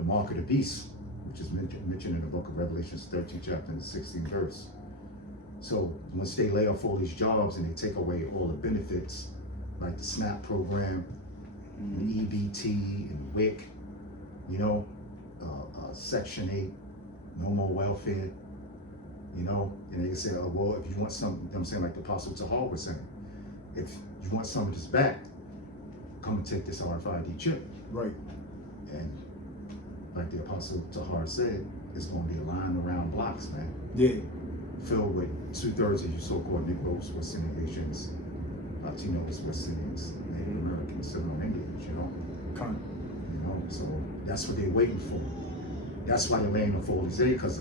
the mark of the beast, which is mentioned in the book of Revelations 13 chapter and the 16th verse. So once they lay off all these jobs and they take away all the benefits, like the SNAP program, and EBT and WIC, you know, Section 8, no more welfare, you know, and they say, oh, well, if you want something, I'm saying, like the Apostle Tahar was saying, if you want some of this back, come and take this RFID chip. Right. And like the Apostle Tahar said, it's going to be a line around blocks, man. Yeah. Filled with 2/3 of you so-called Negroes, West Indian Asians, Latinos, West Indians, Native Americans, Seminole Indians, you know. Kind You know, so that's what they're waiting for. That's why they're laying off all these days, because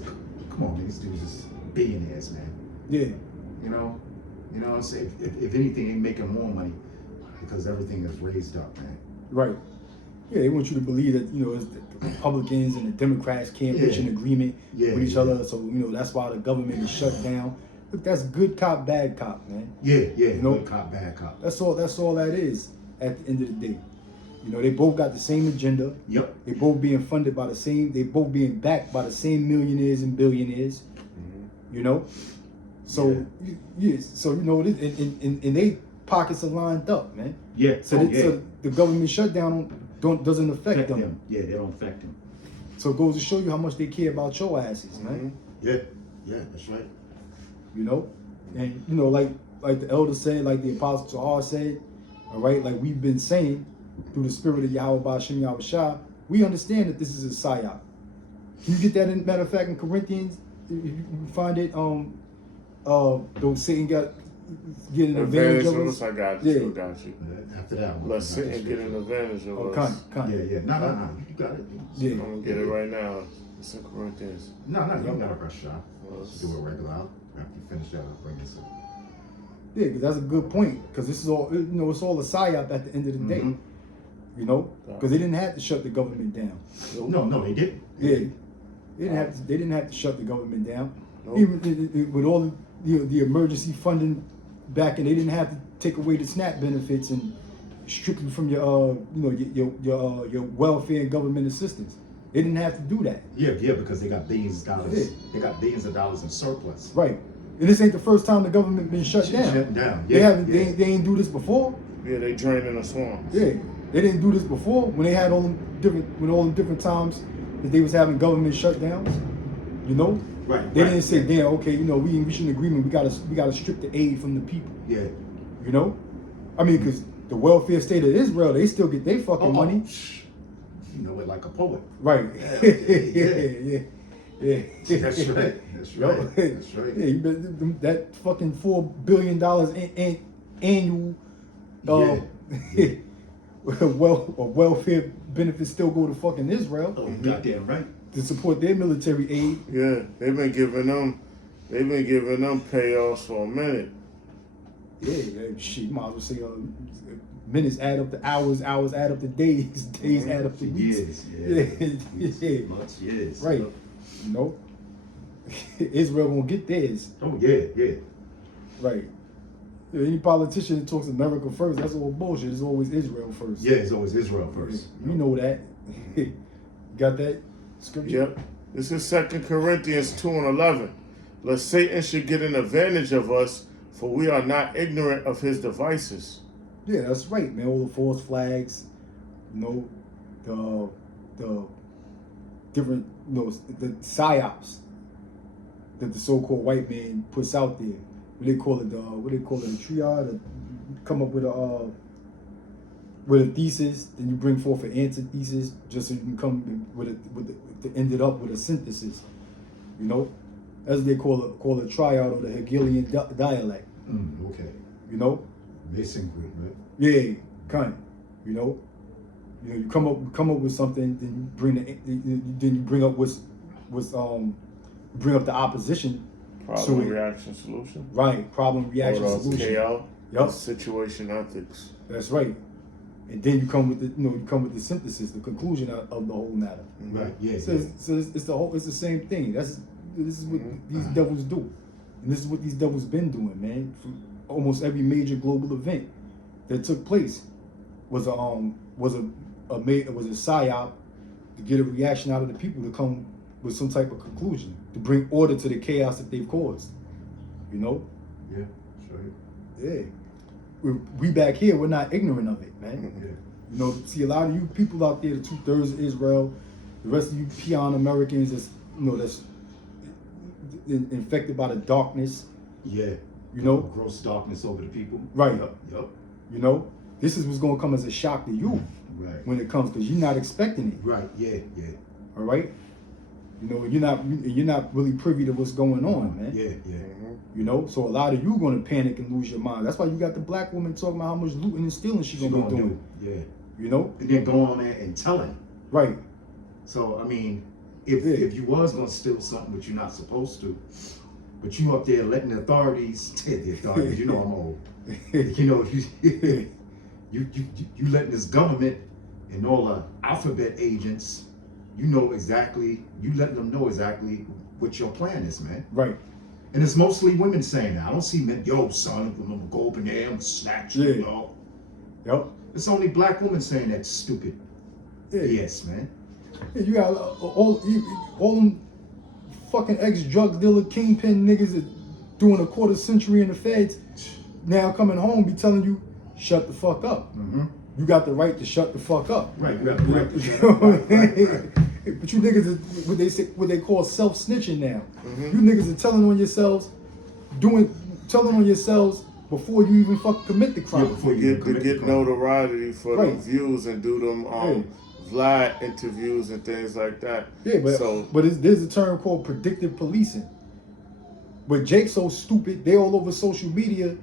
come on, man, these dudes is billionaires, man. Yeah. You know what I'm saying? If anything, they making more money because everything is raised up, man. Right. Yeah, they want you to believe that, you know, it's the Republicans and the Democrats can't reach an agreement with each other. So, you know, that's why the government is shut down. Look, that's good cop, bad cop, man. Yeah, you know, good cop, bad cop. That's all that is at the end of the day. You know, they both got the same agenda. Yep. They both being funded by they both being backed by the same millionaires and billionaires. You know? So, so you know, and they pockets are lined up, man. Yeah. So the government shutdown doesn't affect them. Yeah, they don't affect them. So it goes to show you how much they care about your asses, man. Yeah, that's right. You know? And you know, like the elder said, like the Apostle Tahar said, all right, like we've been saying, through the spirit of Yahweh Ba'Shem Yahweh Shah, we understand that this is a psyop. Can you get that in matter of fact in Corinthians? You find it though Satan get an advantage of us. I got you. Yeah. Got you. After that one. Let's sit and get an advantage of us. Yeah. No. You got it. Yeah. I'm gonna get it right now. It's in Corinthians. No, you don't gotta rush out. Let's do it regular. After you finish that, I'll bring this up. Yeah, because that's a good point. Because this is all, you know, it's all a psyop at the end of the day. You know, because they didn't have to shut the government down. No, they didn't. Yeah, they didn't have to shut the government down. Nope. Even with all the emergency funding back, and they didn't have to take away the SNAP benefits and strip you from your your welfare and government assistance. They didn't have to do that. Yeah, because they got billions of dollars. Yeah. They got billions of dollars in surplus. Right. And this ain't the first time the government been shut down. Shut down. They haven't. They ain't do this before. Yeah, they draining the swamps. Yeah, they didn't do this before when they had all them different times that they was having government shutdowns. You know. Right. They didn't say, damn, okay, you know, we reached an agreement. We gotta strip the aid from the people. Yeah. You know. I mean, because the welfare state of Israel, they still get their fucking money. You know it like a poet. Right. Yeah. That's right. That's right. That's right. Yeah, you bet that fucking $4 billion annual welfare benefits still go to fucking Israel. Oh, goddamn right. To support their military aid. Yeah, they've been giving them payoffs for a minute. Yeah, shit, you might as well say minutes add up to hours, hours add up to days, days add up to weeks. Years. Months, years. Right. You know? Israel gonna get theirs. Oh, yeah. Right. Any politician that talks America first, that's all bullshit. It's always Israel first. Yeah, it's always Israel first. You know that. Got that scripture? Yep. This is 2 Corinthians 2:11. Lest Satan should get an advantage of us, for we are not ignorant of his devices. Yeah, that's right, man. All the false flags, you know, the different, you know, the psyops that the so-called white man puts out there. What they call it, a triad. Come up with a thesis, then you bring forth an antithesis, just so you can come to end it up with a synthesis. You know, as they call a triad or the Hegelian dialect. Okay. You know. Mason group, right? Yeah, kind of. You know, you come up with something, then you bring up the opposition. Problem, reaction, solution. Right, problem, reaction, solution. KO. Yep. Situation ethics. That's right. And then you come with the synthesis, the conclusion of the whole matter. Right. Yeah. So it's the same thing. This is what these devils do, and this is what these devils been doing, man. For almost every major global event that took place was a psyop to get a reaction out of the people to come with some type of conclusion, to bring order to the chaos that they've caused. You know? Yeah, sure. Yeah. We back here, we're not ignorant of it, man. Yeah. You know, see a lot of you people out there, the 2/3 of Israel, the rest of you peon Americans that's, that's infected by the darkness. Yeah. You know? Gross darkness over the people. Right. Yep. You know? This is what's gonna come as a shock to you Right. when it comes, because you're not expecting it. Right. Yeah. All right? You know, you're not really privy to what's going on, man. Yeah. You know, so a lot of you gonna panic and lose your mind. That's why you got the black woman talking about how much looting and stealing she's gonna be doing. Yeah. You know? And then go on there and tell him. Right. So I mean, if you was gonna steal something but you're not supposed to, but you up there letting the authorities, you know I'm old. You know, you letting this government and all the alphabet agents, you letting them know exactly what your plan is, man. Right. And it's mostly women saying that. I don't see men, yo, son, I'm gonna go up in there, I'm gonna snatch you, you know. Yep. It's only black women saying that stupid Yeah. BS, man. Yeah, you got all them fucking ex-drug dealer kingpin niggas that doing a quarter century in the feds now coming home be telling you, shut the fuck up. Mm-hmm. You got the right to shut the fuck up. Right, you got the right to You know what I mean? But you niggas is what they call self-snitching now. Mhm. You niggas are telling on yourselves before you even fucking commit the crime. Yeah, before you To even commit the get crime. notoriety for them Right. views and do them Vlad interviews and things like that. Yeah, but so there's a term called predictive policing. But Jake's so stupid, they all over social media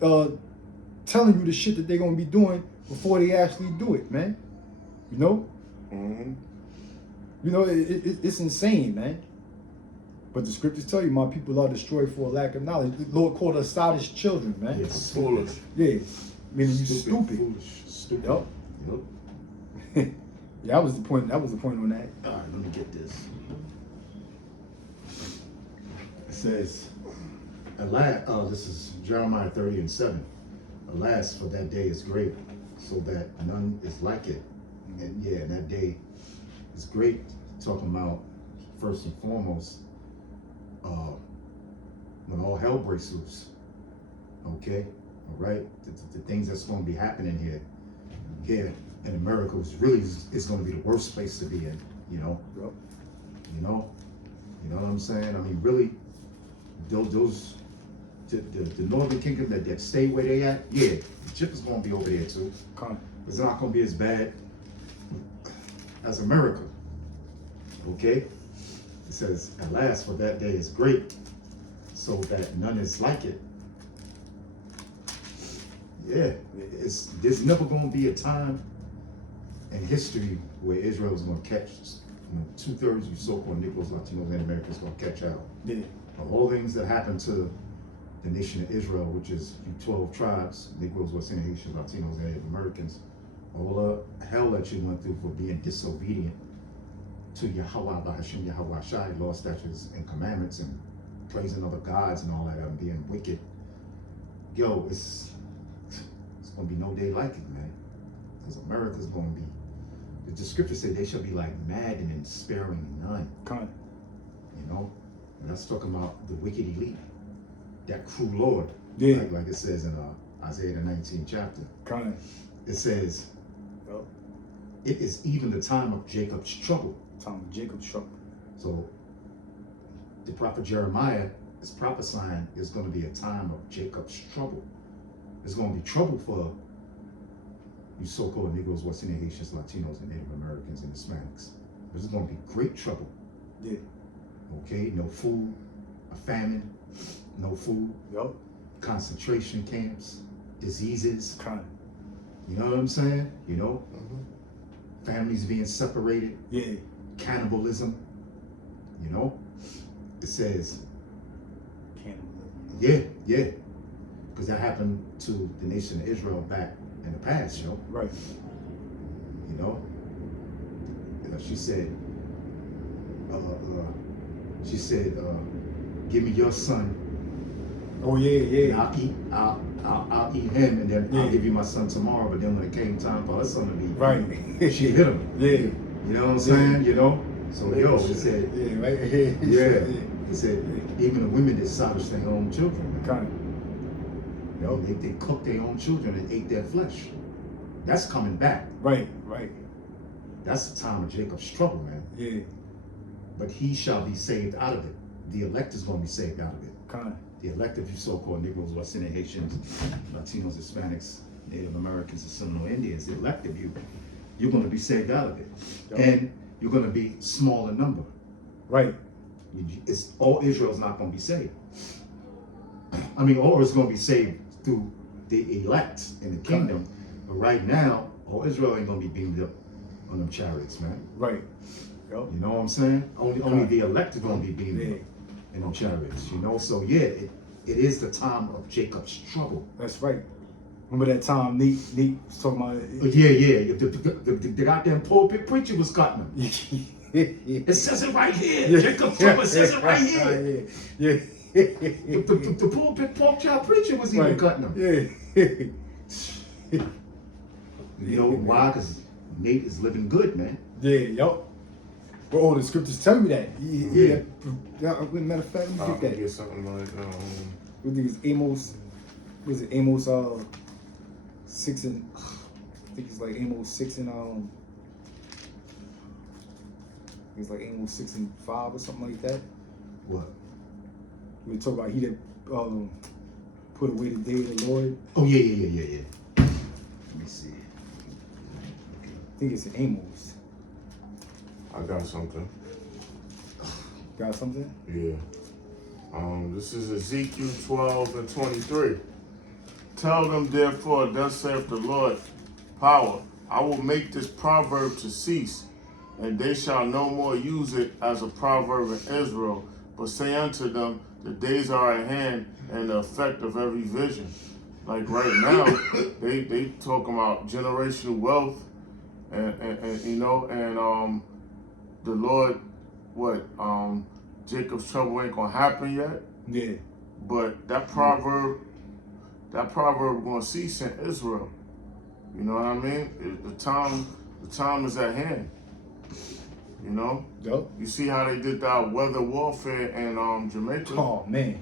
telling you the shit that they're gonna be doing before they actually do it, man. You know? mhm. You know, it's insane, man. But the scriptures tell you, my people are destroyed for a lack of knowledge. The Lord called us sottish children, man. Yes. Foolish. Yeah. Meaning you stupid. Foolish, stupid. Yup. Yep. Yeah, that was the point on that. All right, let me get this. It says, this is Jeremiah 30:7. Alas, for that day is great, so that none is like it. And yeah, and that day is great. Talking about, first and foremost, when all hell breaks loose. Okay? All right? The things that's going to be happening here in America is going to be the worst place to be in, you know? Yep. You know what I'm saying? I mean, really, those the Northern Kingdom that stay where they at, yeah, the chip is going to be over there too. It's not going to be as bad as America. Okay? It says, alas, for that day is great, so that none is like it. Yeah, there's never going to be a time in history where Israel is going to catch, 2/3 of you so-called Negroes, Latinos, and Americans going to catch out. Yeah. All things that happened to the nation of Israel, which is 12 tribes, Negroes, West Indian, Haitians, Latinos, and Native Americans, all the hell that you went through for being disobedient to Yahweh, Bahashim, Yahweh Shai, law, statutes, and commandments, and praising other gods and all that, and being wicked. Yo, it's going to be no day like it, man. Because America's going to be, the scriptures say they shall be like maddened and sparing none. You know? And that's talking about the wicked elite. That cruel Lord. Yeah. Like it says in Isaiah the 19th chapter. It says, Yep. it is even the time of Jacob's trouble. Time of Jacob's trouble. So the prophet Jeremiah is prophesying there's going to be a time of Jacob's trouble. There's going to be trouble for you so-called Negroes, West Indian, Haitians, Latinos, and Native Americans and Hispanics. There's going to be great trouble. Yeah. Okay, no food, a famine, no food, Yep. concentration camps, diseases. Kind. You know what I'm saying? You know, Mhm. families being separated, Yeah. cannibalism. You know, it says, Cannibalism. yeah, because that happened to the nation of Israel back in the past, yo. Right. You know, she said, give me your son. Oh yeah, And yeah. I'll eat him, and then I'll Yeah. give you my son tomorrow. But then when it came time for her son to be Right. she hit him. Yeah. You know what I'm saying? You know? So yo, it said, Yeah, right here. yeah. It said even the women that savage their own children. Man. Kind You know, they cooked their own children and ate their flesh. That's coming back. Right, right. That's the time of Jacob's trouble, man. Yeah. But he shall be saved out of it. The elect is going to be saved out of it. Kind The elect of you so-called Negroes, West Indian Haitians, Latinos, Hispanics, Native Americans, and Seminole Indians, the elect of you, you're going to be saved out of it. Yep. And you're going to be small in number. Right. It's all Israel's not going to be saved. I mean, all is going to be saved through the elect in the kingdom. But right now, all Israel ain't going to be beamed up on them chariots, man. Right. Yep. You know what I'm saying? Only the elect are going to be beamed Yeah. up in them chariots, you know? So yeah, it is the time of Jacob's trouble. That's right. Remember that time Nate was talking about it? Yeah. The goddamn pulpit preacher was cutting them. It says it right here. Jacob's trouble, it says it right here. Yeah. The pulpit pork chop preacher was even cutting them. Yeah. You know why? Because Nate is living good, man. Yeah, yup. But all the scriptures tell me that. Yeah. Matter of fact, let me get that. Get something like What think it's Amos? Was it Amos 6 and I think it's like Amos 6 and it's like Amos 6 and 5 or something like that. What? We talk about he that put away the day of the Lord. Oh yeah. Let me see. I think it's in Amos. I got something. Got something? Yeah. This is Ezekiel 12 and 23. Tell them therefore, thus saith the Lord, power, I will make this proverb to cease, and they shall no more use it as a proverb in Israel, but say unto them, the days are at hand, and the effect of every vision. Like right now, they talking about generational wealth, and you know, and the Lord, Jacob's trouble ain't gonna happen yet. Yeah. But that proverb gonna cease in Israel. You know what I mean? The time is at hand. You know? Yup. You see how they did that weather warfare in Jamaica? Oh man.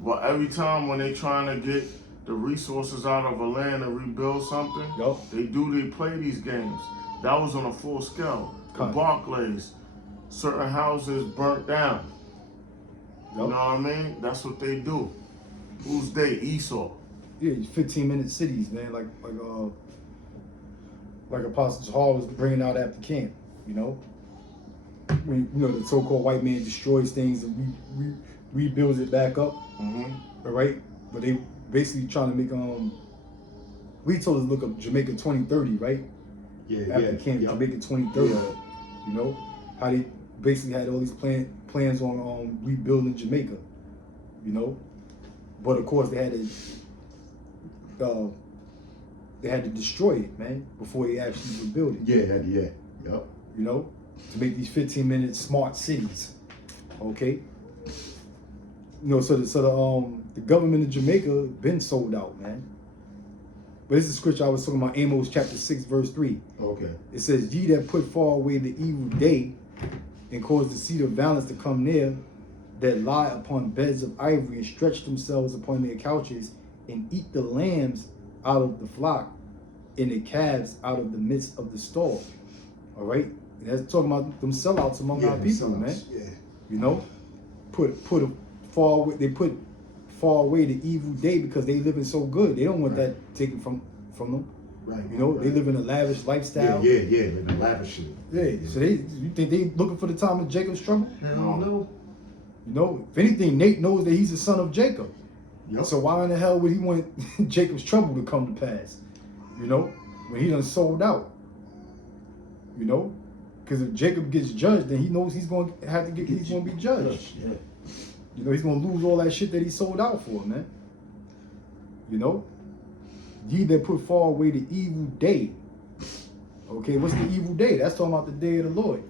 But every time when they trying to get the resources out of a land and rebuild something, Yup. they play these games. That was on a full scale. The Kind. Barclays, certain houses burnt down. You know Yup. what I mean? That's what they do. Who's they? Esau. Yeah, 15-minute cities, man. Like Apostle Hall was bringing out after camp. You know, when the so-called white man destroys things and rebuilds it back up. Mm-hmm. All right, but they basically trying to make We told us to look up Jamaica 2030, right? Yeah. After camp, Yep. Jamaica 2030. Yeah. You know how they basically had all these plans on rebuilding Jamaica. You know, but of course they had to destroy it, man, before they actually rebuild it. Yeah. Yep. You know, to make these 15-minute smart cities. Okay. You know, so the government of Jamaica been sold out, man. But this is the scripture I was talking about, Amos chapter 6, verse 3. Okay. It says, ye that put far away the evil day and cause the seed of violence to come near, that lie upon beds of ivory and stretch themselves upon their couches and eat the lambs out of the flock and the calves out of the midst of the stall. All right? And that's talking about them sellouts among our people, man. Yeah. You know? They put far away the evil day because they living so good. They don't want that taken from them. Right. You know, right. they live in a lavish lifestyle. Yeah. In the lavishly. Yeah. So you think they looking for the time of Jacob's trouble? Hell no. You know, if anything, Nate knows that he's the son of Jacob. Yep. So why in the hell would he want Jacob's trouble to come to pass? You know, when he done sold out. You know, because if Jacob gets judged, then he knows he's going to be judged. Yeah. You know, he's going to lose all that shit that he sold out for, man. You know, ye that put far away the evil day. Okay, what's the evil day? That's talking about the day of the Lord.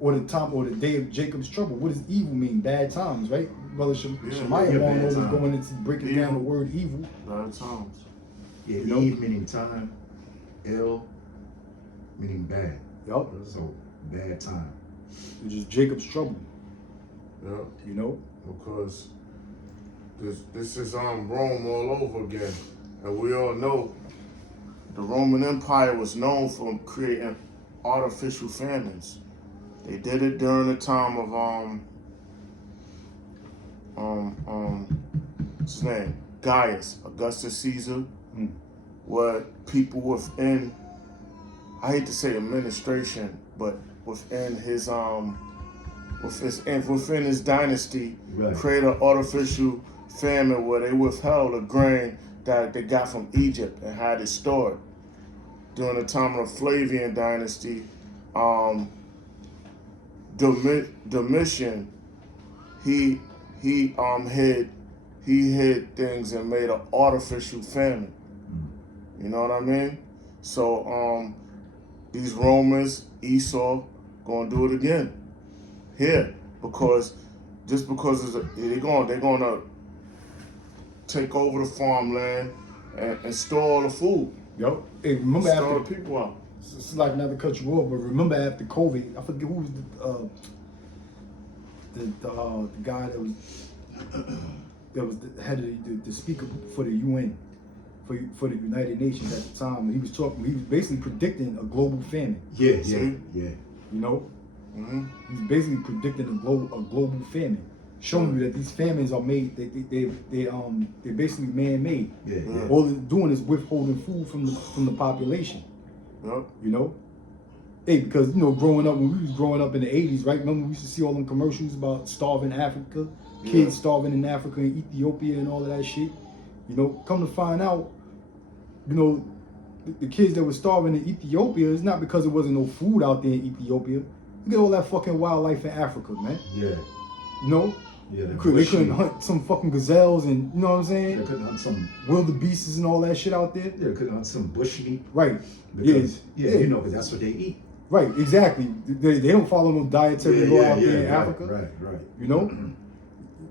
Or the day of Jacob's trouble. What does evil mean? Bad times, right? Brother Shemaiah yeah, Long bad was time. going into breaking down the word evil. Bad times. Yeah, You know? Eve meaning time, ill meaning bad. Yup. So bad time. It's just Jacob's trouble. Yeah. You know. Because this is Rome all over again, and we all know the Roman Empire was known for creating artificial famines. They did it during the time of what's his name? Gaius, Augustus Caesar, where people within, I hate to say administration, but within his within his dynasty, Right. created an artificial famine where they withheld a grain that they got from Egypt and had it stored. During the time of the Flavian dynasty, Domitian, he hid things and made an artificial famine. You know what I mean? So these Romans, Esau, gonna do it again here, because just because they're gonna take over the farmland and store all the food. Yup. Hey, remember Store after the people out. it's like not to cut you off, but remember after COVID, I forget who was the guy that was the head of the speaker for the UN, for the United Nations at the time. He was basically predicting a global famine. Yeah. See? Yeah. You know, Mm-hmm. he's basically predicting a global famine, showing you that these famines are made. They're basically man-made. Yeah. All they're doing is withholding food from the population. Yep. You know, hey, because growing up, when we was growing up in the '80s, right? Remember we used to see all them commercials about starving Africa, kids starving in Africa and Ethiopia and all of that shit. You know, come to find out, the kids that were starving in Ethiopia, it's not because there wasn't no food out there in Ethiopia. Look at all that fucking wildlife in Africa, man. Yeah. You know, Yeah. they couldn't hunt some fucking gazelles and you know what I'm saying? They couldn't hunt some. Wildebeests and all that shit out there. Yeah, they couldn't hunt some bush meat. Right. Because, Yeah. you know, 'cause that's what they eat. Right, exactly. They don't follow no dietary law out there in Africa. Right. You know?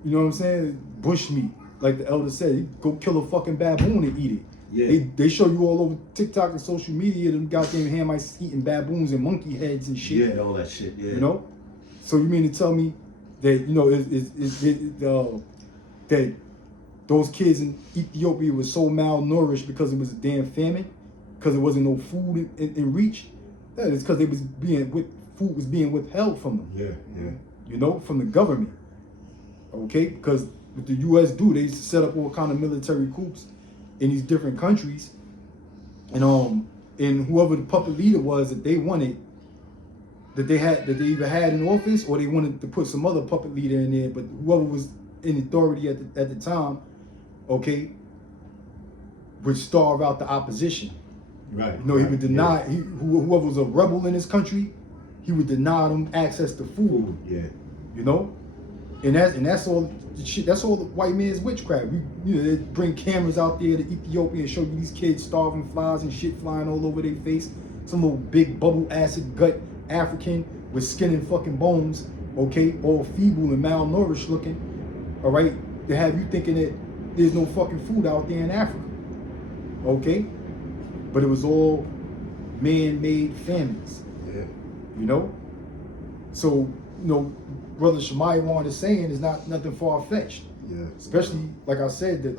You know what I'm saying? Bush meat. Like the elder said, you go kill a fucking baboon and eat it. Yeah. They show you all over TikTok and social media them goddamn Hamites eating baboons and monkey heads and shit. Yeah, all that shit. Yeah. You know? So you mean to tell me that, that those kids in Ethiopia were so malnourished because it was a damn famine? Because there wasn't no food in reach? Yeah, it's because food was being withheld from them. Yeah. You know, from the government. Okay? Because what the U.S. do, they set up all kind of military coups in these different countries. And whoever the puppet leader was that they wanted, that they either had in office or they wanted to put some other puppet leader in there, but whoever was in authority at the time, okay, would starve out the opposition. Right. You know, he would deny whoever was a rebel in his country, he would deny them access to food. Yeah. You know, and that's all the shit. That's all the white man's witchcraft. They bring cameras out there to Ethiopia and show you these kids starving, flies and shit flying all over their face. Some little big bubble acid gut African with skin and fucking bones. Okay, all feeble and malnourished looking. All right, to have you thinking that there's no fucking food out there in Africa. Okay, but it was all man-made famines. Yeah. You know, so Brother Shemaiah is saying is nothing far-fetched. Yeah. Especially, like I said, that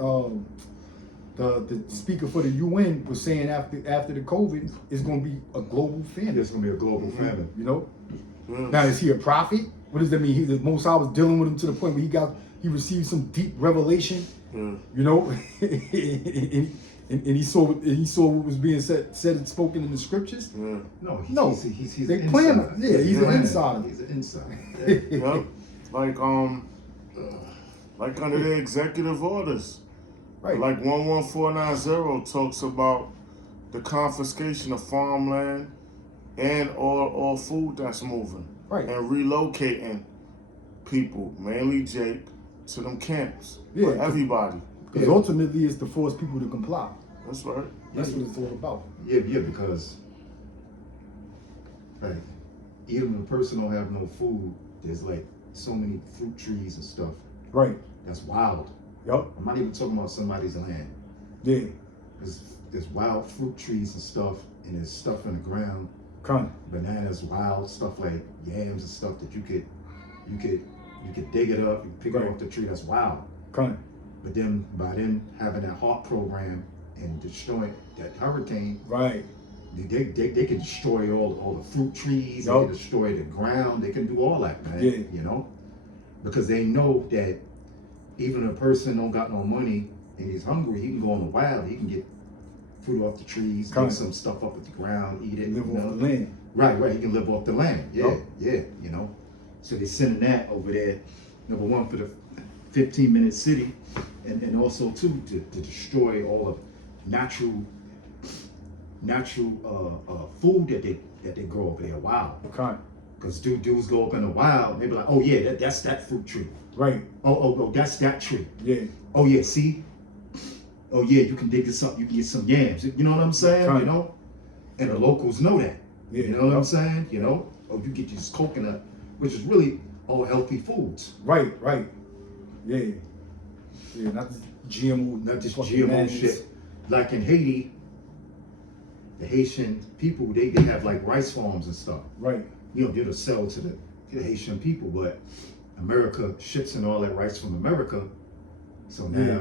the speaker for the UN was saying after the COVID, it's going to be a global famine. It's gonna be a global famine. You know. Now, is he a prophet? What does that mean? The Most High was dealing with him to the point where he received some deep revelation. You know, and he saw what was being said and spoken in the scriptures. No, he's they an plan. insider. Yeah, he's an insider. He's an insider. Yep. Like under the executive orders. Right. Like 11490 talks about the confiscation of farmland and all food that's moving. Right. And relocating people, mainly Jake, to them camps. Yeah. For everybody. Because ultimately it's to force people to comply. That's right. That's what it's all about. Yeah, because like even when a person don't have no food, there's like so many fruit trees and stuff. Right. That's wild. Yup. I'm not even talking about somebody's land. Yeah. There's wild fruit trees and stuff, and there's stuff in the ground Con. Bananas, wild stuff like yams and stuff that you could dig it up, you pick it Right. off the tree. That's wild. Con. But then by them having that HARP program and destroying that hurricane, Right. they can destroy all the fruit trees. They Yup. can destroy the ground. They can do all that, man. Yeah. You know, because they know that even a person don't got no money and he's hungry, he can go on the wild. He can get fruit off the trees, Kind. get some stuff up at the ground, eat it. Live you off know? the land. Right. He can live off the land. Yeah, Yup. yeah. You know, so they're sending that over there. Number one for the 15-minute city, and also too to destroy all of natural food that they grow over there. Wow. Con. Because dudes go up in the wild, they be like, oh yeah, that's that fruit tree. Right. Oh, that's that tree. Yeah. Oh yeah, see? Oh yeah, you can dig this up, you can get some yams. You know what I'm saying? Right. You know? And the locals know that. Yeah. You know what I'm saying? You know? Oh, you get this coconut, which is really all healthy foods. Right. Yeah. Yeah. Not this GMO. Not just fucking GMO madness. shit. Like in Haiti, the Haitian people, they have like rice farms and stuff. Right. You know, they'll sell to the Haitian people, but America ships in all that rice from America. So now Yeah.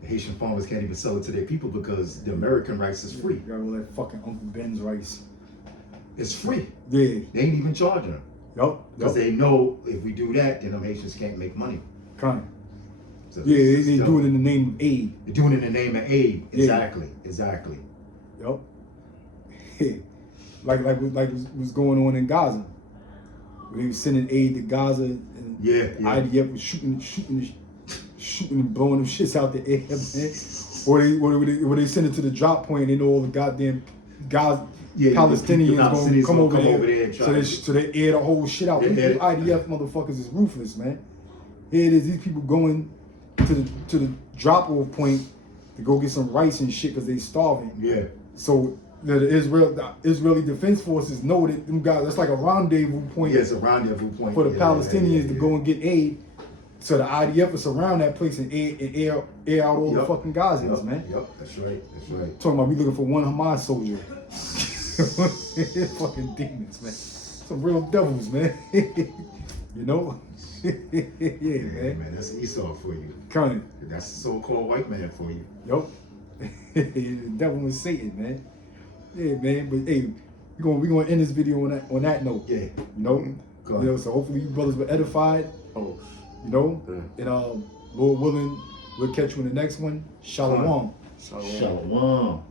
the Haitian farmers can't even sell it to their people because the American rice is free. Got all that fucking Uncle Ben's rice. It's free. Yeah. They ain't even charging them. Yup. Because they know if we do that, then them Haitians can't make money. Con. So Yeah, it's they dope. do it in the name of aid. They're doing it in the name of aid. Yeah. Exactly. Yup. like what's going on in Gaza. When they were sending aid to Gaza and Yeah. IDF was shooting and blowing them shits out the air, man. Or they send it to the drop point and they know all the goddamn Gaza Yeah, the Palestinians gonna Palestinians come over gonna there. and So try they, to- so they air the whole shit out. They These air it. IDF motherfuckers is ruthless, man. Here it is, these people going to the drop off point to go get some rice and shit because they starving. Yeah. So the Israeli Defense Forces know that them guys, that's like a rendezvous point Yeah, it's a rendezvous point. for the Yeah, Palestinians to yeah. go and get aid. So the IDF is around that place and air out all the Yup. fucking Gazans, Yup, man. Yup, that's right. Talking about we looking for one Hamas soldier. Fucking demons, man. Some real devils, man. You know? Yeah, Yeah, man. man, that's Esau for you. Kind That's the so-called white man for you. Yup. The devil was Satan, man. Yeah, man. But hey, we gonna end this video on that note. Yeah. You know? Go You know, ahead. so hopefully you brothers were edified. Oh, You know? yeah. And Lord willing, we'll catch you in the next one. Shalom. Shalom. Shalom.